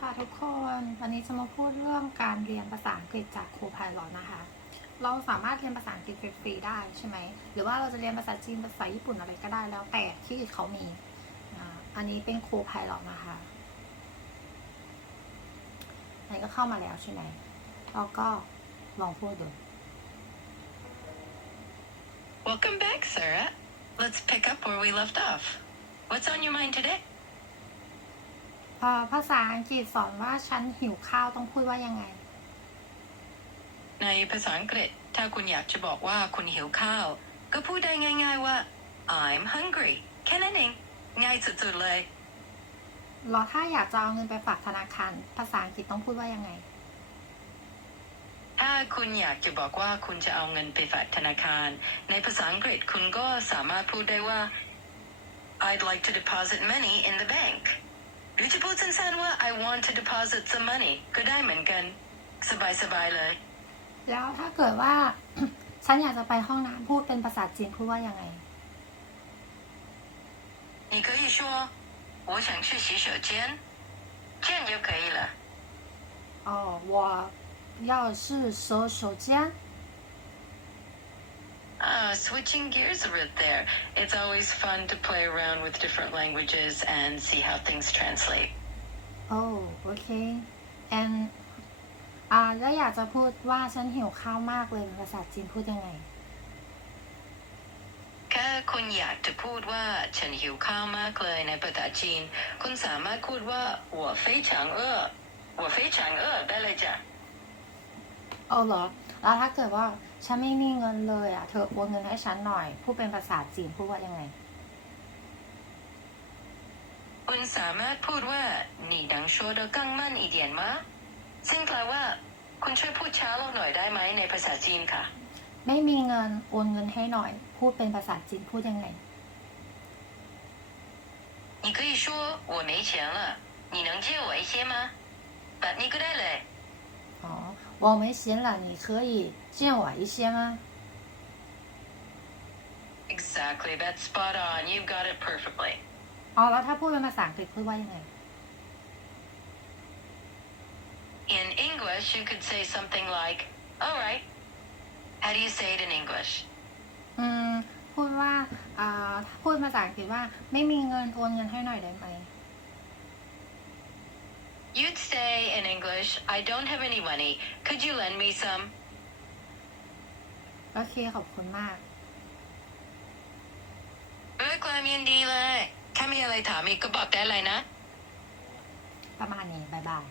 ค่ะทุกคน วันนี้จะมาพูดเรื่องการเรียนภาษาอังกฤษจากครูพายลอนะคะ เราสามารถเรียนภาษาอังกฤษฟรีได้ใช่ไหม หรือว่าเราจะเรียนภาษาจีนภาษาญี่ปุ่นอะไรก็ได้แล้วแต่ที่เขามี อันนี้เป็นครูพายลอนะคะอันนี้ก็เข้ามาแล้วใช่ไหมเราก็ลองพูดดู Welcome back, Sarah. Let's pick up where we left off. What's on your mind today? เอ่อภาษาอังกฤษสอนว่าฉันหิวข้าวต้องพูดว่ายังไง ในภาษาอังกฤษ ถ้าคุณอยากจะบอกว่าคุณหิวข้าว ก็พูดได้ง่าย ๆว่า I'm hungry แค่นั้นเอง ง่ายสุดๆเลยแล้วถ้าอยากจะเอาเงินไปฝากธนาคาร ภาษาอังกฤษต้องพูดว่ายังไง ถ้าคุณอยากจะบอกว่าคุณจะเอาเงินไปฝากธนาคาร ในภาษาอังกฤษคุณก็สามารถพูดได้ว่า I'd like to deposit money in the bank หรือจะพูดสั้นๆว่า I want to deposit some money ก็ได้เหมือนกัน สบายๆเลย แล้วถ้าเกิดว่า ฉันอยากจะไปห้องน้ำพูดเป็นภาษาจีนพูดว่ายังไง 你可以说我想去洗手间，这样就可以了。哦，我要是手手间。 switching gears a bit there. It's always fun to play around with different languages and see how things translate. Oh, okay. And อ่าแล้วอยากจะพูดว่าฉันหิวข้าวมากเลยภาษาจีนพูดยังไง ถ้าคุณอยากจะพูดว่าฉันหิวข้าวมากเลยในภาษาจีน คุณสามารถพูดว่าหัวเฟยฉางเอ้อหัวฟยฉางเอ้อได้เลยจ้ะ เอาเหรอ แล้วถ้าเกิดว่าฉันไม่มีเงินเลยอ่ะ เธอโอนเงินให้ฉันหน่อย พูดเป็นภาษาจีนพูดว่ายังไง คุณสามารถพูดว่า你能说得更慢一点吗ซึ่งแปลว่า คุณช่วยพูดช้าลงหน่อยได้ไหมในภาษาจีนค่ะ ไม่มีเงินโอนเงินให้หน่อย พูดเป็นภาษาจีนพูดยังไง 你可以说我没钱了，你能借我一些吗？แบบนี้ก็ได้เลย อ๋อ 我没钱了你可以借我一些吗 Exactly, that's spot on. You've got it perfectly. อ๋อแล้วถ้าพูดเป็นภาษาอังกฤษพูดว่ายังไง In English, you could say something like, all right. How do you say it in English? อืม พูดว่า อ่า พูดภาษาอังกฤษว่า ไม่มีเงินโอนเงินให้หน่อยได้ไหม You'd say in English, I don't have any money. Could you lend me some? โอเคขอบคุณมาก ด้วยความยินดีเลย ถ้ามีอะไรถามอีกก็บอกได้เลยนะ ประมาณนี้บ๊ายบาย